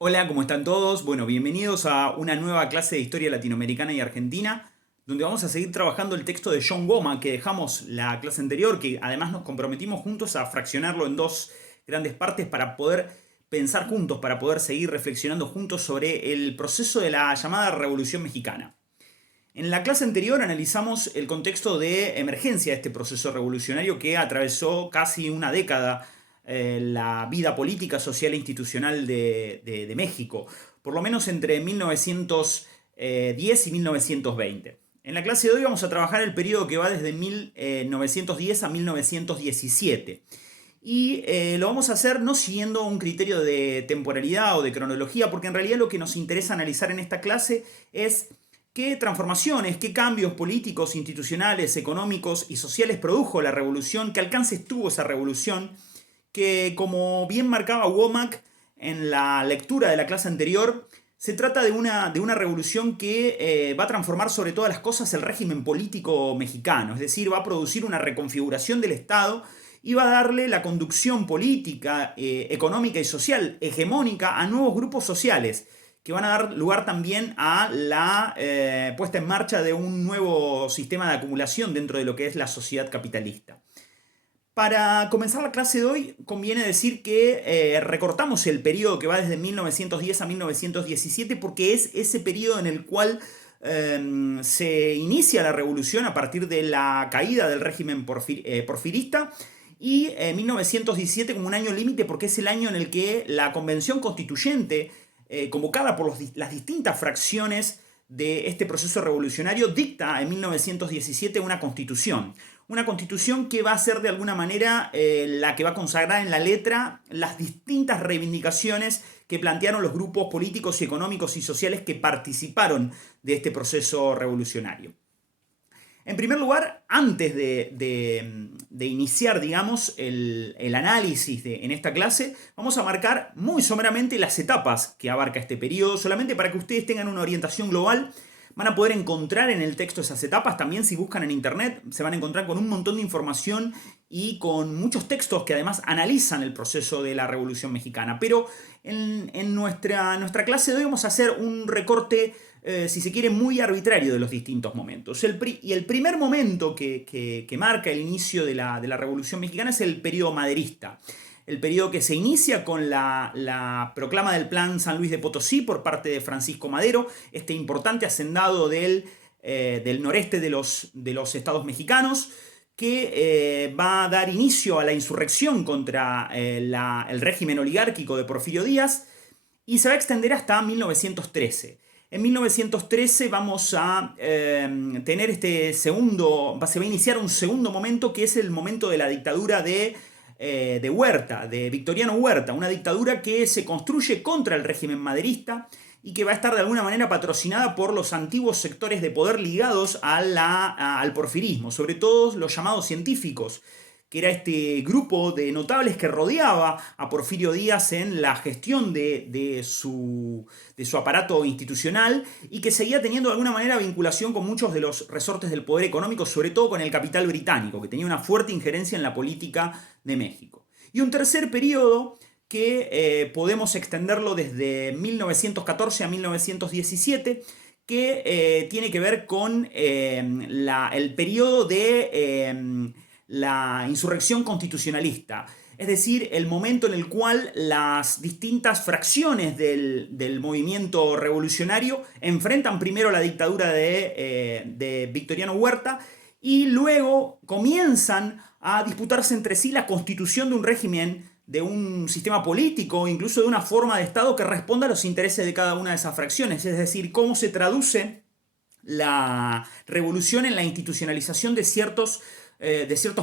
Hola, ¿cómo están todos? Bueno, bienvenidos a una nueva clase de historia latinoamericana y argentina, donde vamos a seguir trabajando el texto de John Goma, que dejamos la clase anterior, que además nos comprometimos juntos a fraccionarlo en dos grandes partes para poder pensar juntos, para poder seguir reflexionando juntos sobre el proceso de la llamada Revolución Mexicana. En la clase anterior analizamos el contexto de emergencia de este proceso revolucionario que atravesó casi una década la vida política, social e institucional de México, por lo menos entre 1910 y 1920. En la clase de hoy vamos a trabajar el periodo que va desde 1910 a 1917. Y lo vamos a hacer no siguiendo un criterio de temporalidad o de cronología, porque en realidad lo que nos interesa analizar en esta clase es qué transformaciones, qué cambios políticos, institucionales, económicos y sociales produjo la revolución, qué alcances tuvo esa revolución, que como bien marcaba Womack en la lectura de la clase anterior, se trata de una revolución que va a transformar sobre todas las cosas el régimen político mexicano, es decir, va a producir una reconfiguración del Estado y va a darle la conducción política, económica y social hegemónica a nuevos grupos sociales que van a dar lugar también a la puesta en marcha de un nuevo sistema de acumulación dentro de lo que es la sociedad capitalista. Para comenzar la clase de hoy, conviene decir que recortamos el periodo que va desde 1910 a 1917 porque es ese periodo en el cual se inicia la revolución a partir de la caída del régimen porfirista y 1917 como un año límite porque es el año en el que la convención constituyente, convocada por las distintas fracciones de este proceso revolucionario, dicta en 1917 una constitución. Una constitución que va a ser de alguna manera la que va a consagrar en la letra las distintas reivindicaciones que plantearon los grupos políticos y económicos y sociales que participaron de este proceso revolucionario. En primer lugar, antes de iniciar, digamos, el análisis en esta clase, vamos a marcar muy someramente las etapas que abarca este periodo, solamente para que ustedes tengan una orientación global. Van a poder encontrar en el texto esas etapas, también si buscan en internet se van a encontrar con un montón de información y con muchos textos que además analizan el proceso de la Revolución Mexicana. Pero en nuestra clase de hoy vamos a hacer un recorte, si se quiere, muy arbitrario de los distintos momentos. Y el primer momento que marca el inicio de la Revolución Mexicana es el periodo maderista. El periodo que se inicia con la proclama del Plan San Luis de Potosí por parte de Francisco Madero, este importante hacendado del noreste de los estados mexicanos, que va a dar inicio a la insurrección contra el régimen oligárquico de Porfirio Díaz y se va a extender hasta 1913. En 1913 vamos a tener se va a iniciar un segundo momento que es el momento de la dictadura de Huerta, de Victoriano Huerta, una dictadura que se construye contra el régimen maderista y que va a estar de alguna manera patrocinada por los antiguos sectores de poder ligados al porfirismo, sobre todo los llamados científicos, que era este grupo de notables que rodeaba a Porfirio Díaz en la gestión de su aparato institucional y que seguía teniendo de alguna manera vinculación con muchos de los resortes del poder económico, sobre todo con el capital británico, que tenía una fuerte injerencia en la política de México. Y un tercer periodo que podemos extenderlo desde 1914 a 1917, que tiene que ver con el periodo de la insurrección constitucionalista, es decir, el momento en el cual las distintas fracciones del movimiento revolucionario enfrentan primero la dictadura de Victoriano Huerta y luego comienzan a disputarse entre sí la constitución de un régimen, de un sistema político, incluso de una forma de Estado que responda a los intereses de cada una de esas fracciones, es decir, cómo se traduce la revolución en la institucionalización de ciertos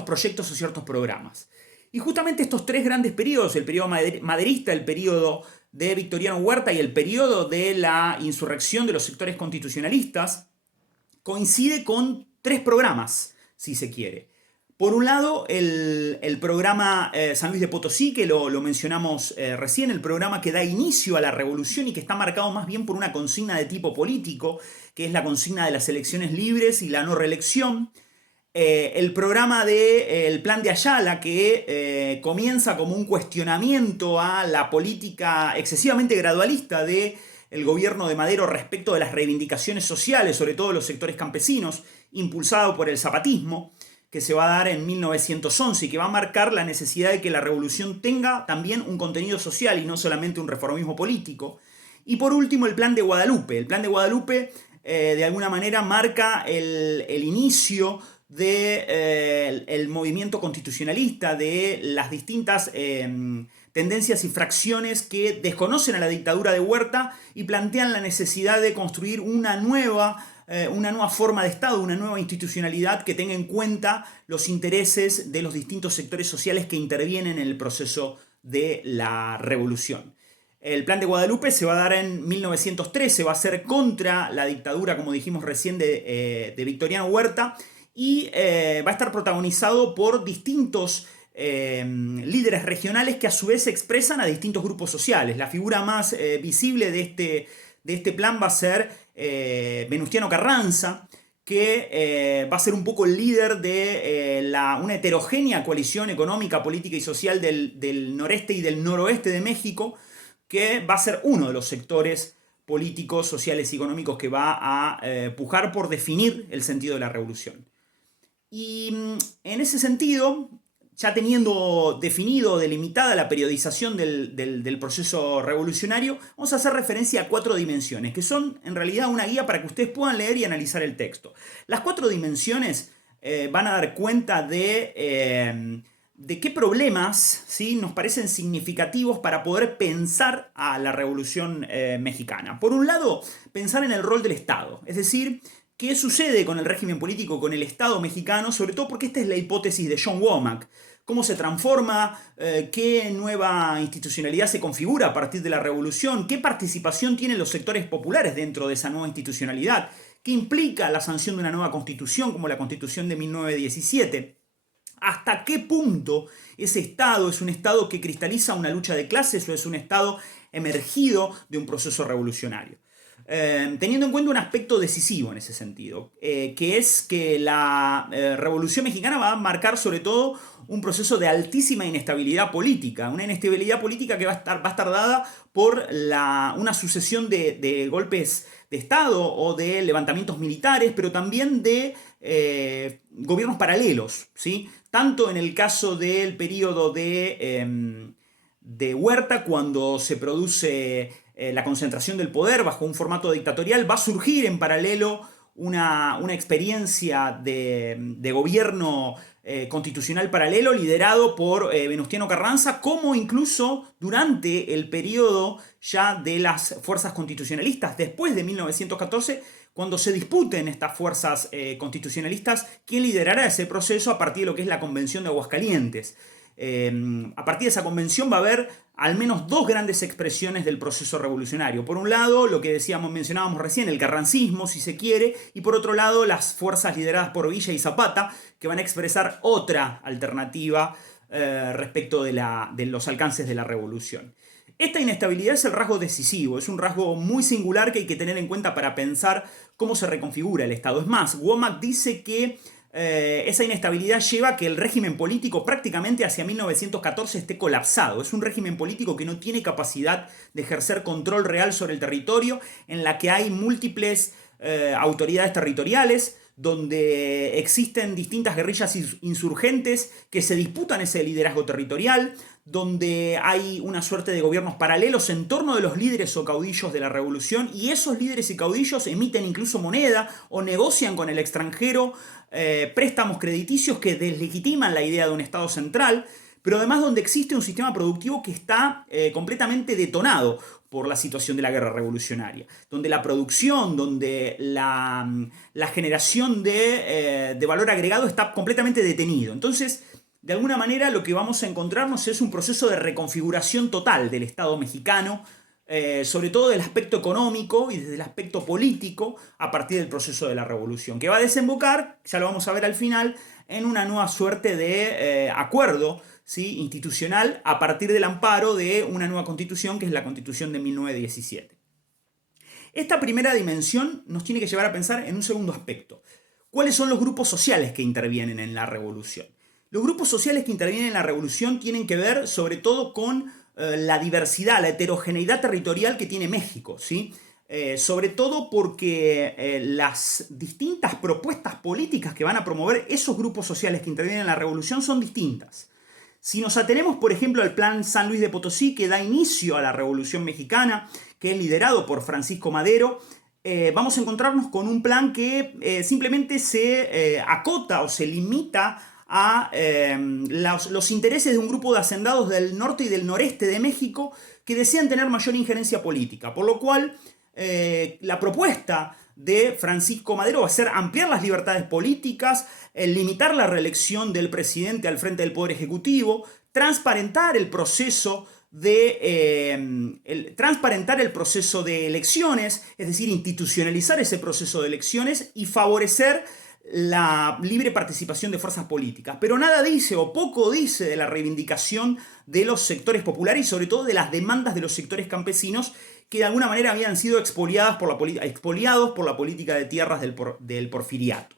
proyectos o ciertos programas. Y justamente estos tres grandes periodos, el periodo maderista, el periodo de Victoriano Huerta y el periodo de la insurrección de los sectores constitucionalistas, coincide con tres programas, si se quiere. Por un lado, el programa San Luis de Potosí, que lo mencionamos recién, el programa que da inicio a la revolución y que está marcado más bien por una consigna de tipo político, que es la consigna de las elecciones libres y la no reelección. el programa del Plan de Ayala, que comienza como un cuestionamiento a la política excesivamente gradualista del gobierno de Madero respecto de las reivindicaciones sociales, sobre todo los sectores campesinos, impulsado por el zapatismo, que se va a dar en 1911 y que va a marcar la necesidad de que la revolución tenga también un contenido social y no solamente un reformismo político. Y por último, el Plan de Guadalupe. El Plan de Guadalupe, de alguna manera, marca el inicio del movimiento constitucionalista, de las distintas tendencias y fracciones que desconocen a la dictadura de Huerta y plantean la necesidad de construir una nueva forma de Estado, una nueva institucionalidad que tenga en cuenta los intereses de los distintos sectores sociales que intervienen en el proceso de la revolución. El Plan de Guadalupe se va a dar en 1913, va a ser contra la dictadura, como dijimos recién, de Victoriano Huerta, y va a estar protagonizado por distintos líderes regionales que a su vez expresan a distintos grupos sociales. La figura más visible de este plan va a ser Venustiano Carranza, que va a ser un poco el líder de una heterogénea coalición económica, política y social del noreste y del noroeste de México, que va a ser uno de los sectores políticos, sociales y económicos que va a pujar por definir el sentido de la revolución. Y en ese sentido, ya teniendo definido, delimitada la periodización del proceso revolucionario, vamos a hacer referencia a 4 dimensiones, que son en realidad una guía para que ustedes puedan leer y analizar el texto. Las 4 dimensiones van a dar cuenta de qué problemas, ¿sí?, nos parecen significativos para poder pensar a la Revolución Mexicana. Por un lado, pensar en el rol del Estado, es decir, qué sucede con el régimen político, con el Estado mexicano, sobre todo porque esta es la hipótesis de John Womack. Cómo se transforma, qué nueva institucionalidad se configura a partir de la revolución, qué participación tienen los sectores populares dentro de esa nueva institucionalidad, qué implica la sanción de una nueva constitución como la Constitución de 1917. ¿Hasta qué punto ese Estado es un Estado que cristaliza una lucha de clases o es un Estado emergido de un proceso revolucionario? Teniendo en cuenta un aspecto decisivo en ese sentido, que es que la Revolución Mexicana va a marcar sobre todo un proceso de altísima inestabilidad política, una inestabilidad política que va a estar dada por una sucesión de golpes de Estado o de levantamientos militares, pero también de gobiernos paralelos, ¿sí? Tanto en el caso del periodo de Huerta, cuando se produce la concentración del poder bajo un formato dictatorial, va a surgir en paralelo una experiencia de gobierno constitucional paralelo liderado por Venustiano Carranza, como incluso durante el periodo ya de las fuerzas constitucionalistas, después de 1914, cuando se disputen estas fuerzas constitucionalistas, quién liderará ese proceso a partir de lo que es la Convención de Aguascalientes. A partir de esa convención va a haber al menos 2 grandes expresiones del proceso revolucionario. Por un lado, lo que mencionábamos recién, el carrancismo, si se quiere, y por otro lado, las fuerzas lideradas por Villa y Zapata, que van a expresar otra alternativa respecto de los alcances de la revolución. Esta inestabilidad es el rasgo decisivo, es un rasgo muy singular que hay que tener en cuenta para pensar cómo se reconfigura el Estado. Es más, Womack dice que esa inestabilidad lleva a que el régimen político prácticamente hacia 1914 esté colapsado. Es un régimen político que no tiene capacidad de ejercer control real sobre el territorio, en la que hay múltiples autoridades territoriales, donde existen distintas guerrillas insurgentes que se disputan ese liderazgo territorial, donde hay una suerte de gobiernos paralelos en torno de los líderes o caudillos de la revolución, y esos líderes y caudillos emiten incluso moneda o negocian con el extranjero préstamos crediticios que deslegitiman la idea de un Estado central, pero además donde existe un sistema productivo que está completamente detonado por la situación de la guerra revolucionaria, donde la producción, donde la generación de valor agregado está completamente detenido. Entonces, de alguna manera lo que vamos a encontrarnos es un proceso de reconfiguración total del Estado mexicano, sobre todo del aspecto económico y desde el aspecto político a partir del proceso de la revolución, que va a desembocar, ya lo vamos a ver al final, en una nueva suerte de acuerdo, ¿sí?, institucional a partir del amparo de una nueva constitución que es la Constitución de 1917. Esta primera dimensión nos tiene que llevar a pensar en un segundo aspecto. ¿Cuáles son los grupos sociales que intervienen en la revolución? Los grupos sociales que intervienen en la revolución tienen que ver sobre todo con la diversidad, la heterogeneidad territorial que tiene México, ¿sí? Sobre todo porque las distintas propuestas políticas que van a promover esos grupos sociales que intervienen en la revolución son distintas. Si nos atenemos, por ejemplo, al Plan San Luis de Potosí, que da inicio a la Revolución Mexicana, que es liderado por Francisco Madero, vamos a encontrarnos con un plan que simplemente se acota o se limita a los intereses de un grupo de hacendados del norte y del noreste de México que desean tener mayor injerencia política, por lo cual la propuesta de Francisco Madero va a ser ampliar las libertades políticas, limitar la reelección del presidente al frente del Poder Ejecutivo, transparentar el proceso transparentar el proceso de elecciones, es decir, institucionalizar ese proceso de elecciones y favorecer la libre participación de fuerzas políticas. Pero nada dice o poco dice de la reivindicación de los sectores populares y sobre todo de las demandas de los sectores campesinos que de alguna manera habían sido expoliados por la política de tierras del porfiriato.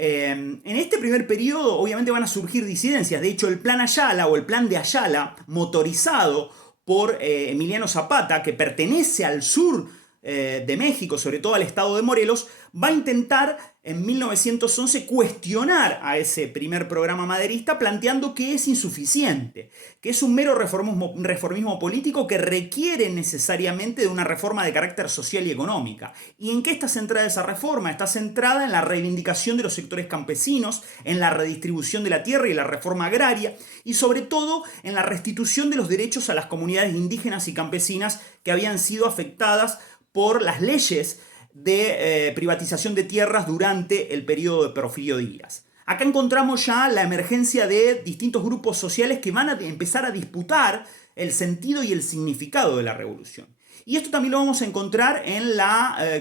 En este primer periodo obviamente van a surgir disidencias. De hecho, el Plan Ayala o el Plan de Ayala, motorizado por Emiliano Zapata, que pertenece al sur de México, sobre todo al estado de Morelos, va a intentar en 1911 cuestionar a ese primer programa maderista planteando que es insuficiente, que es un mero reformismo político que requiere necesariamente de una reforma de carácter social y económica. ¿Y en qué está centrada esa reforma? Está centrada en la reivindicación de los sectores campesinos, en la redistribución de la tierra y la reforma agraria, y sobre todo en la restitución de los derechos a las comunidades indígenas y campesinas que habían sido afectadas por las leyes de privatización de tierras durante el periodo de Porfirio Díaz. Acá encontramos ya la emergencia de distintos grupos sociales que van a empezar a disputar el sentido y el significado de la revolución. Y esto también lo vamos a encontrar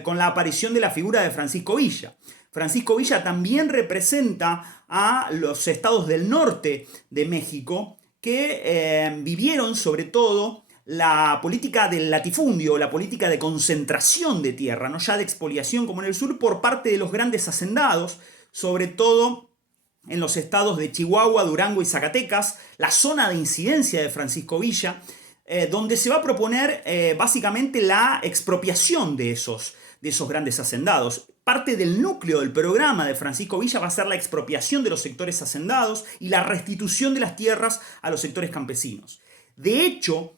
con la aparición de la figura de Francisco Villa. Francisco Villa también representa a los estados del norte de México que vivieron sobre todo la política del latifundio, la política de concentración de tierra, no ya de expoliación como en el sur, por parte de los grandes hacendados, sobre todo en los estados de Chihuahua, Durango y Zacatecas, la zona de incidencia de Francisco Villa, donde se va a proponer básicamente la expropiación de esos grandes hacendados. Parte del núcleo del programa de Francisco Villa va a ser la expropiación de los sectores hacendados y la restitución de las tierras a los sectores campesinos. De hecho,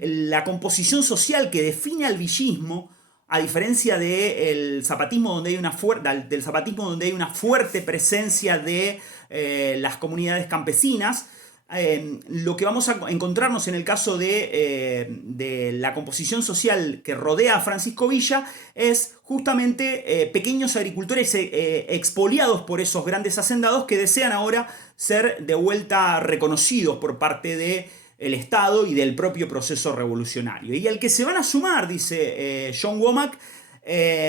la composición social que define al villismo, a diferencia del zapatismo donde hay una fuerte presencia de las comunidades campesinas, lo que vamos a encontrarnos en el caso de la composición social que rodea a Francisco Villa es justamente pequeños agricultores expoliados por esos grandes hacendados que desean ahora ser de vuelta reconocidos por parte de el Estado y del propio proceso revolucionario. Y al que se van a sumar, dice John Womack,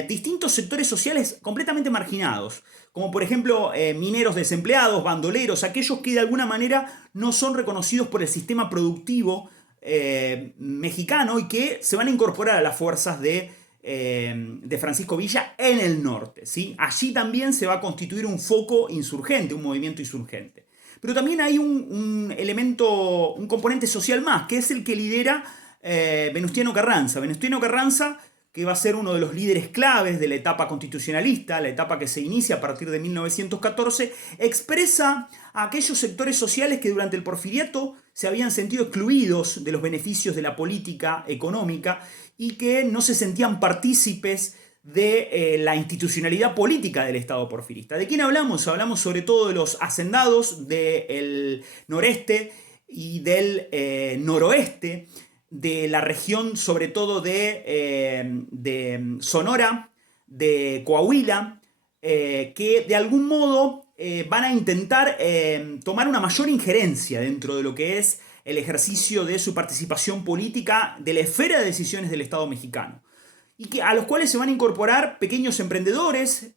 distintos sectores sociales completamente marginados, como por ejemplo mineros desempleados, bandoleros, aquellos que de alguna manera no son reconocidos por el sistema productivo mexicano y que se van a incorporar a las fuerzas de Francisco Villa en el norte, ¿sí? Allí también se va a constituir un foco insurgente, un movimiento insurgente. Pero también hay un elemento, un componente social más, que es el que lidera Venustiano Carranza. Venustiano Carranza, que va a ser uno de los líderes claves de la etapa constitucionalista, la etapa que se inicia a partir de 1914, expresa a aquellos sectores sociales que durante el porfiriato se habían sentido excluidos de los beneficios de la política económica y que no se sentían partícipes de la institucionalidad política del Estado porfirista. ¿De quién hablamos? Hablamos sobre todo de los hacendados del noreste y del noroeste, de la región sobre todo de Sonora, de Coahuila, que de algún modo van a intentar tomar una mayor injerencia dentro de lo que es el ejercicio de su participación política de la esfera de decisiones del Estado mexicano. Y a los cuales se van a incorporar pequeños emprendedores,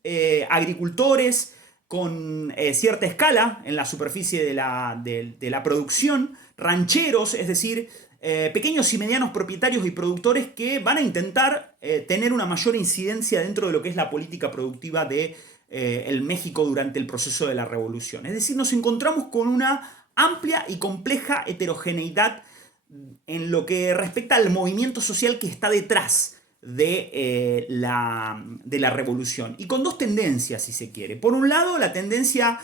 agricultores con cierta escala en la superficie de la producción, rancheros, es decir, pequeños y medianos propietarios y productores que van a intentar tener una mayor incidencia dentro de lo que es la política productiva de el México durante el proceso de la revolución. Es decir, nos encontramos con una amplia y compleja heterogeneidad en lo que respecta al movimiento social que está detrás de la revolución. Y con dos tendencias, si se quiere. Por un lado, la tendencia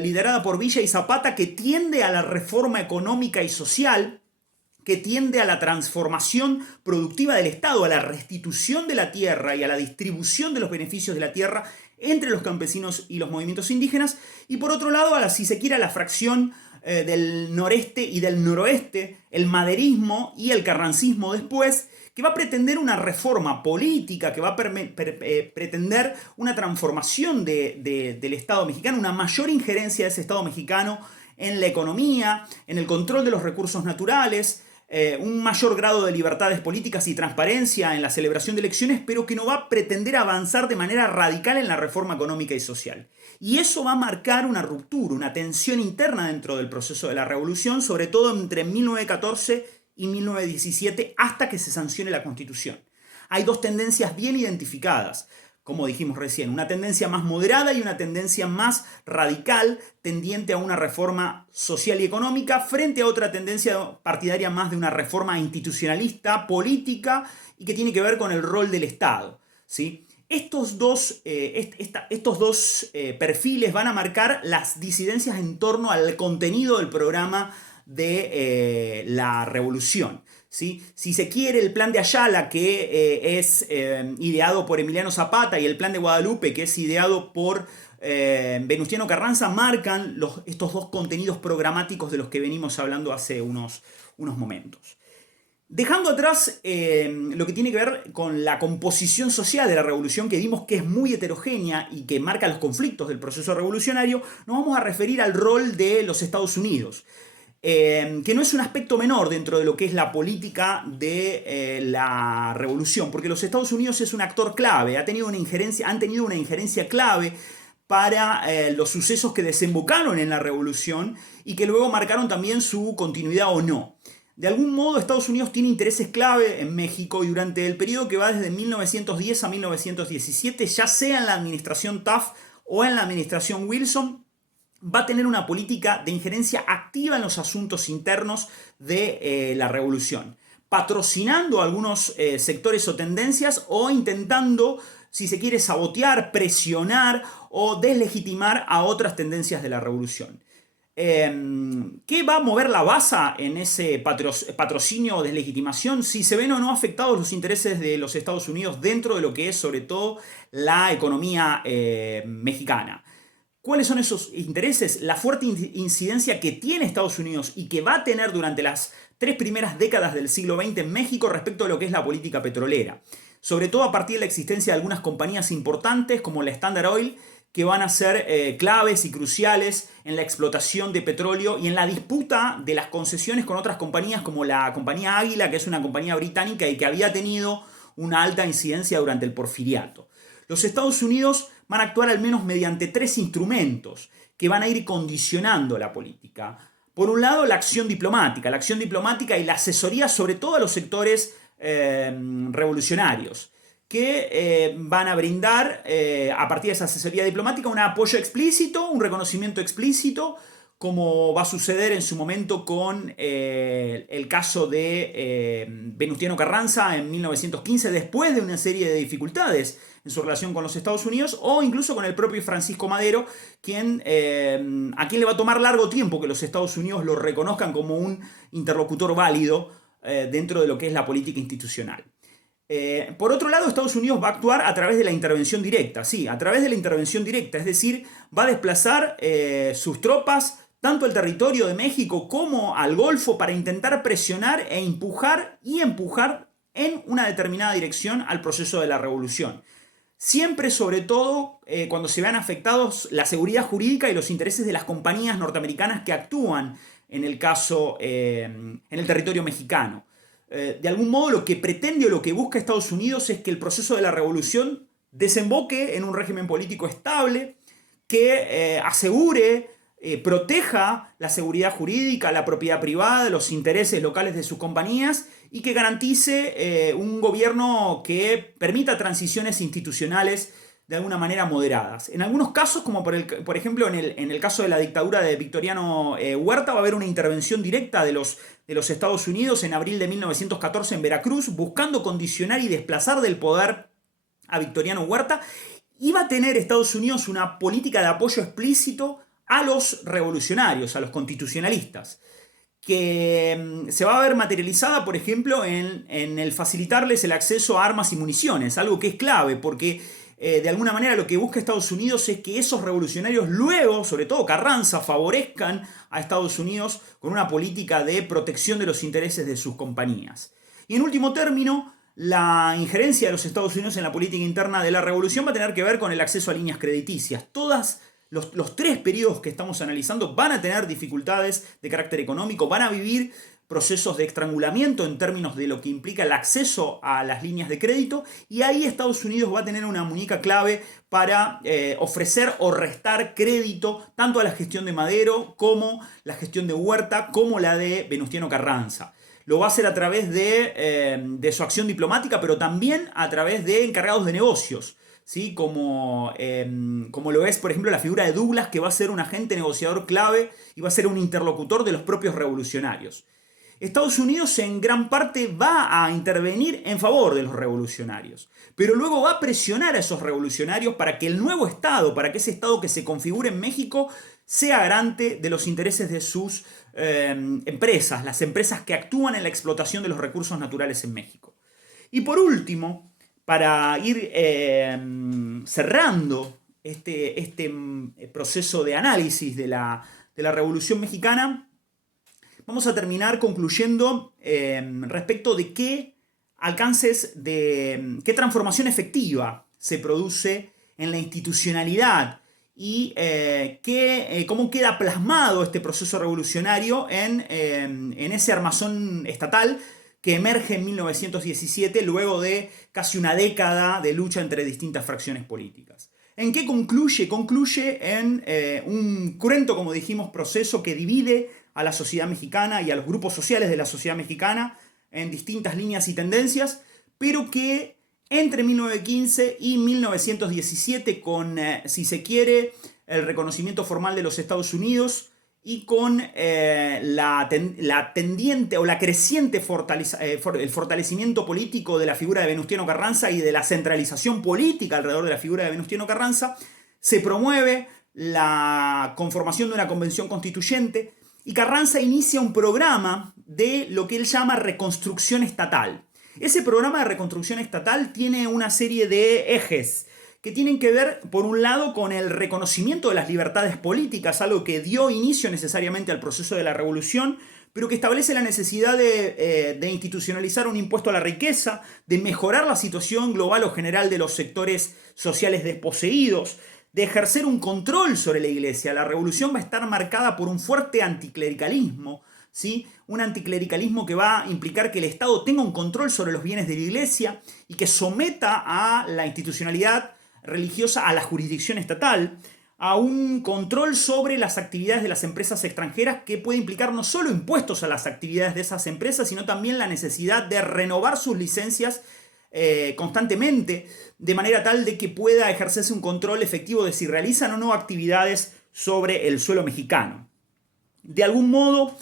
liderada por Villa y Zapata, que tiende a la reforma económica y social, que tiende a la transformación productiva del Estado, a la restitución de la tierra y a la distribución de los beneficios de la tierra entre los campesinos y los movimientos indígenas. Y por otro lado, si se quiere, a la fracción del noreste y del noroeste, el maderismo y el carrancismo después, que va a pretender una reforma política, que va a pretender una transformación del Estado mexicano, una mayor injerencia de ese Estado mexicano en la economía, en el control de los recursos naturales, un mayor grado de libertades políticas y transparencia en la celebración de elecciones, pero que no va a pretender avanzar de manera radical en la reforma económica y social. Y eso va a marcar una ruptura, una tensión interna dentro del proceso de la revolución, sobre todo entre 1914 y 1917, hasta que se sancione la Constitución. Hay dos tendencias bien identificadas, como dijimos recién, una tendencia más moderada y una tendencia más radical, tendiente a una reforma social y económica, frente a otra tendencia partidaria más de una reforma institucionalista, política, y que tiene que ver con el rol del Estado, ¿sí? Estos dos perfiles van a marcar las disidencias en torno al contenido del programa de la revolución. ¿Sí? Si se quiere, el plan de Ayala, que es ideado por Emiliano Zapata, y el plan de Guadalupe, que es ideado por Venustiano Carranza, marcan estos dos contenidos programáticos de los que venimos hablando hace unos momentos. Dejando atrás lo que tiene que ver con la composición social de la revolución, que vimos que es muy heterogénea y que marca los conflictos del proceso revolucionario, nos vamos a referir al rol de los Estados Unidos. Que no es un aspecto menor dentro de lo que es la política de la revolución, porque los Estados Unidos es un actor clave, han tenido una injerencia clave para los sucesos que desembocaron en la revolución y que luego marcaron también su continuidad o no. De algún modo, Estados Unidos tiene intereses clave en México, y durante el periodo que va desde 1910 a 1917, ya sea en la administración Taft o en la administración Wilson, va a tener una política de injerencia activa en los asuntos internos de la revolución, patrocinando algunos sectores o tendencias, o intentando, si se quiere, sabotear, presionar o deslegitimar a otras tendencias de la revolución. ¿Qué va a mover la baza en ese patrocinio o deslegitimación? Si se ven o no afectados los intereses de los Estados Unidos dentro de lo que es sobre todo la economía mexicana. ¿Cuáles son esos intereses? La fuerte incidencia que tiene Estados Unidos y que va a tener durante las 3 primeras décadas del siglo XX en México respecto a lo que es la política petrolera. Sobre todo a partir de la existencia de algunas compañías importantes como la Standard Oil, que van a ser claves y cruciales en la explotación de petróleo y en la disputa de las concesiones con otras compañías como la compañía Águila, que es una compañía británica y que había tenido una alta incidencia durante el Porfiriato. Los Estados Unidos van a actuar al menos mediante 3 instrumentos que van a ir condicionando la política. Por un lado, la acción diplomática y la asesoría sobre todo a los sectores revolucionarios, que van a brindar a partir de esa asesoría diplomática un apoyo explícito, un reconocimiento explícito, como va a suceder en su momento con el caso de Venustiano Carranza en 1915, después de una serie de dificultades en su relación con los Estados Unidos, o incluso con el propio Francisco Madero, a quien le va a tomar largo tiempo que los Estados Unidos lo reconozcan como un interlocutor válido dentro de lo que es la política institucional. Por otro lado, Estados Unidos va a actuar a través de la intervención directa, sí, a través de la intervención directa, es decir, va a desplazar sus tropas tanto al territorio de México como al Golfo para intentar presionar e empujar en una determinada dirección al proceso de la revolución. Siempre, sobre todo, cuando se vean afectados la seguridad jurídica y los intereses de las compañías norteamericanas que actúan en el caso, en el territorio mexicano. De algún modo, lo que pretende o lo que busca Estados Unidos es que el proceso de la revolución desemboque en un régimen político estable que asegure proteja la seguridad jurídica, la propiedad privada, los intereses locales de sus compañías y que garantice un gobierno que permita transiciones institucionales de alguna manera moderadas. En algunos casos, como por ejemplo en el caso de la dictadura de Victoriano Huerta, va a haber una intervención directa de los Estados Unidos en abril de 1914 en Veracruz, buscando condicionar y desplazar del poder a Victoriano Huerta. Iba a tener Estados Unidos una política de apoyo explícito a los revolucionarios, a los constitucionalistas, que se va a ver materializada, por ejemplo, en el facilitarles el acceso a armas y municiones, algo que es clave, porque de alguna manera lo que busca Estados Unidos es que esos revolucionarios luego, sobre todo Carranza, favorezcan a Estados Unidos con una política de protección de los intereses de sus compañías. Y en último término, la injerencia de los Estados Unidos en la política interna de la revolución va a tener que ver con el acceso a líneas crediticias. Todas los tres periodos que estamos analizando van a tener dificultades de carácter económico, van a vivir procesos de estrangulamiento en términos de lo que implica el acceso a las líneas de crédito, y ahí Estados Unidos va a tener una muñeca clave para ofrecer o restar crédito tanto a la gestión de Madero como la gestión de Huerta como la de Venustiano Carranza. Lo va a hacer a través de su acción diplomática, pero también a través de encargados de negocios, ¿sí? Como lo es, por ejemplo, la figura de Douglas, que va a ser un agente negociador clave y va a ser un interlocutor de los propios revolucionarios. Estados Unidos en gran parte va a intervenir en favor de los revolucionarios, pero luego va a presionar a esos revolucionarios para que el nuevo Estado, para que ese Estado que se configure en México, sea garante de los intereses de sus empresas, las empresas que actúan en la explotación de los recursos naturales en México. Y por último, para ir cerrando este proceso de análisis de la Revolución Mexicana, vamos a terminar concluyendo respecto de qué alcances, qué transformación efectiva se produce en la institucionalidad y cómo queda plasmado este proceso revolucionario en ese armazón estatal que emerge en 1917 luego de casi una década de lucha entre distintas fracciones políticas. ¿En qué concluye? Concluye en un cruento, como dijimos, proceso que divide a la sociedad mexicana y a los grupos sociales de la sociedad mexicana en distintas líneas y tendencias, pero que entre 1915 y 1917, con, si se quiere, el reconocimiento formal de los Estados Unidos y con la tendiente o la creciente el fortalecimiento político de la figura de Venustiano Carranza y de la centralización política alrededor de la figura de Venustiano Carranza, se promueve la conformación de una convención constituyente y Carranza inicia un programa de lo que él llama reconstrucción estatal. Ese programa de reconstrucción estatal tiene una serie de ejes que tienen que ver, por un lado, con el reconocimiento de las libertades políticas, algo que dio inicio necesariamente al proceso de la revolución, pero que establece la necesidad de institucionalizar un impuesto a la riqueza, de mejorar la situación global o general de los sectores sociales desposeídos, de ejercer un control sobre la iglesia. La revolución va a estar marcada por un fuerte anticlericalismo, ¿sí? Un anticlericalismo que va a implicar que el Estado tenga un control sobre los bienes de la iglesia y que someta a la institucionalidad religiosa a la jurisdicción estatal, a un control sobre las actividades de las empresas extranjeras que puede implicar no solo impuestos a las actividades de esas empresas, sino también la necesidad de renovar sus licencias constantemente, de manera tal de que pueda ejercerse un control efectivo de si realizan o no actividades sobre el suelo mexicano. De algún modo,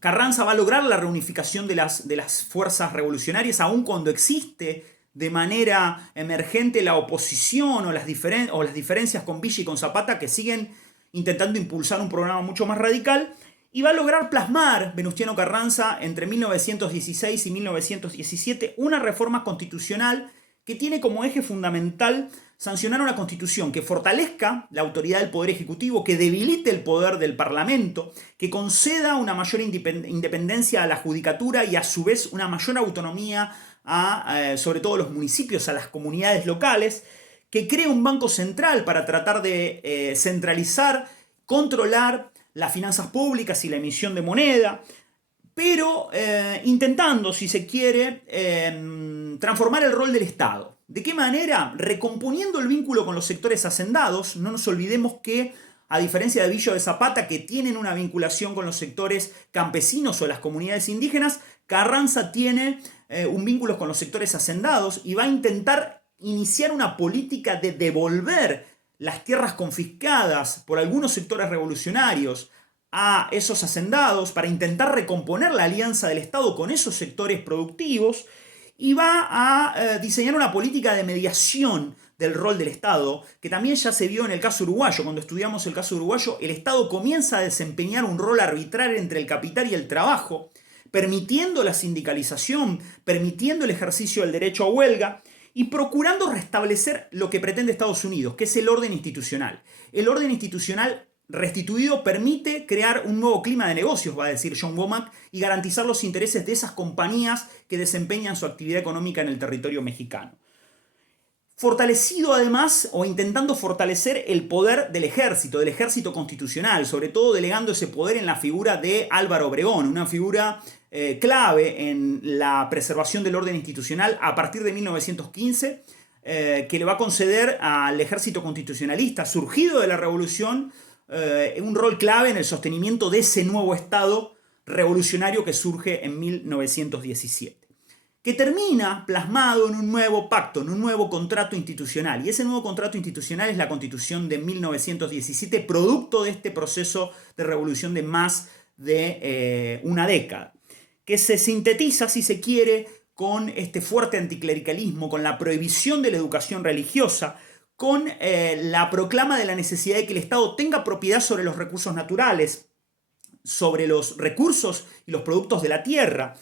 Carranza va a lograr la reunificación de las fuerzas revolucionarias, aun cuando existe de manera emergente la oposición o las diferencias con Villa y con Zapata, que siguen intentando impulsar un programa mucho más radical, y va a lograr plasmar Venustiano Carranza entre 1916 y 1917 una reforma constitucional que tiene como eje fundamental sancionar una constitución que fortalezca la autoridad del Poder Ejecutivo, que debilite el poder del Parlamento, que conceda una mayor independencia a la judicatura y a su vez una mayor autonomía a sobre todo los municipios, a las comunidades locales, que cree un banco central para tratar de centralizar, controlar las finanzas públicas y la emisión de moneda, pero intentando, si se quiere, transformar el rol del Estado. ¿De qué manera? Recomponiendo el vínculo con los sectores hacendados. No nos olvidemos que A diferencia de Villa de Zapata, que tienen una vinculación con los sectores campesinos o las comunidades indígenas, Carranza tiene un vínculo con los sectores hacendados y va a intentar iniciar una política de devolver las tierras confiscadas por algunos sectores revolucionarios a esos hacendados para intentar recomponer la alianza del Estado con esos sectores productivos, y va a diseñar una política de mediación del rol del Estado, que también ya se vio en el caso uruguayo. Cuando estudiamos el caso uruguayo, el Estado comienza a desempeñar un rol arbitral entre el capital y el trabajo, permitiendo la sindicalización, permitiendo el ejercicio del derecho a huelga y procurando restablecer lo que pretende Estados Unidos, que es el orden institucional. El orden institucional restituido permite crear un nuevo clima de negocios, va a decir John Womack, y garantizar los intereses de esas compañías que desempeñan su actividad económica en el territorio mexicano. Fortalecido además, o intentando fortalecer el poder del ejército constitucional, sobre todo delegando ese poder en la figura de Álvaro Obregón, una figura clave en la preservación del orden institucional a partir de 1915, que le va a conceder al ejército constitucionalista surgido de la revolución un rol clave en el sostenimiento de ese nuevo Estado revolucionario que surge en 1917, que termina plasmado en un nuevo pacto, en un nuevo contrato institucional. Y ese nuevo contrato institucional es la Constitución de 1917, producto de este proceso de revolución de más de una década, que se sintetiza, si se quiere, con este fuerte anticlericalismo, con la prohibición de la educación religiosa, con la proclama de la necesidad de que el Estado tenga propiedad sobre los recursos naturales, sobre los recursos y los productos de la tierra,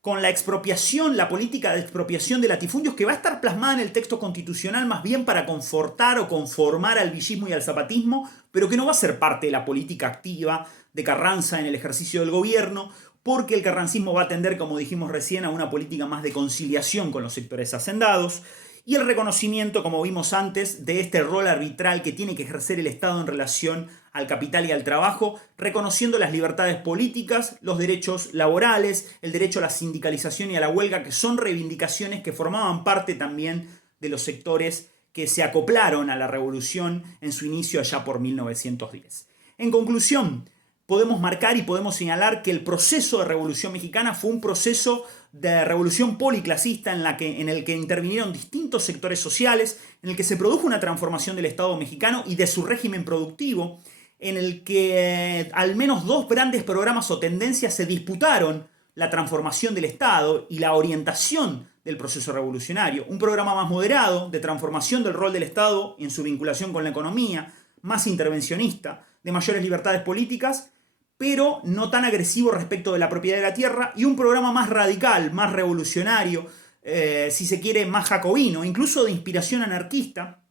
con la expropiación, la política de expropiación de latifundios, que va a estar plasmada en el texto constitucional más bien para confortar o conformar al villismo y al zapatismo, pero que no va a ser parte de la política activa de Carranza en el ejercicio del gobierno, porque el carrancismo va a tender, como dijimos recién, a una política más de conciliación con los sectores hacendados, y el reconocimiento, como vimos antes, de este rol arbitral que tiene que ejercer el Estado en relación al capital y al trabajo, reconociendo las libertades políticas, los derechos laborales, el derecho a la sindicalización y a la huelga, que son reivindicaciones que formaban parte también de los sectores que se acoplaron a la revolución en su inicio allá por 1910. En conclusión, podemos marcar y podemos señalar que el proceso de Revolución Mexicana fue un proceso de revolución policlasista en el que intervinieron distintos sectores sociales, en el que se produjo una transformación del Estado mexicano y de su régimen productivo, en el que al menos dos grandes programas o tendencias se disputaron la transformación del Estado y la orientación del proceso revolucionario. Un programa más moderado de transformación del rol del Estado en su vinculación con la economía, más intervencionista, de mayores libertades políticas, pero no tan agresivo respecto de la propiedad de la tierra, y un programa más radical, más revolucionario, si se quiere, más jacobino, incluso de inspiración anarquista,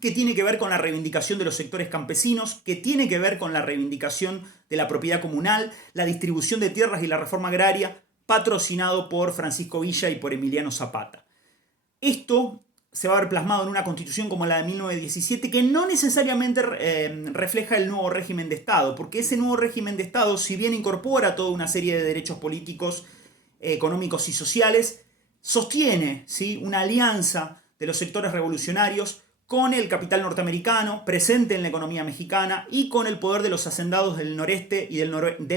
que tiene que ver con la reivindicación de los sectores campesinos, que tiene que ver con la reivindicación de la propiedad comunal, la distribución de tierras y la reforma agraria, patrocinado por Francisco Villa y por Emiliano Zapata. Esto se va a ver plasmado en una constitución como la de 1917, que no necesariamente refleja el nuevo régimen de Estado, porque ese nuevo régimen de Estado, si bien incorpora toda una serie de derechos políticos, económicos y sociales, sostiene, ¿sí?, una alianza de los sectores revolucionarios con el capital norteamericano presente en la economía mexicana y con el poder de los hacendados del noreste y del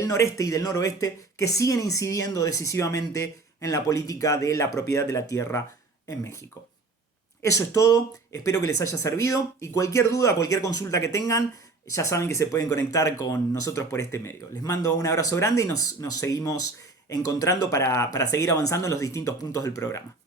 noreste y del noroeste, que siguen incidiendo decisivamente en la política de la propiedad de la tierra en México. Eso es todo, espero que les haya servido, y cualquier duda, cualquier consulta que tengan, ya saben que se pueden conectar con nosotros por este medio. Les mando un abrazo grande y nos seguimos encontrando para seguir avanzando en los distintos puntos del programa.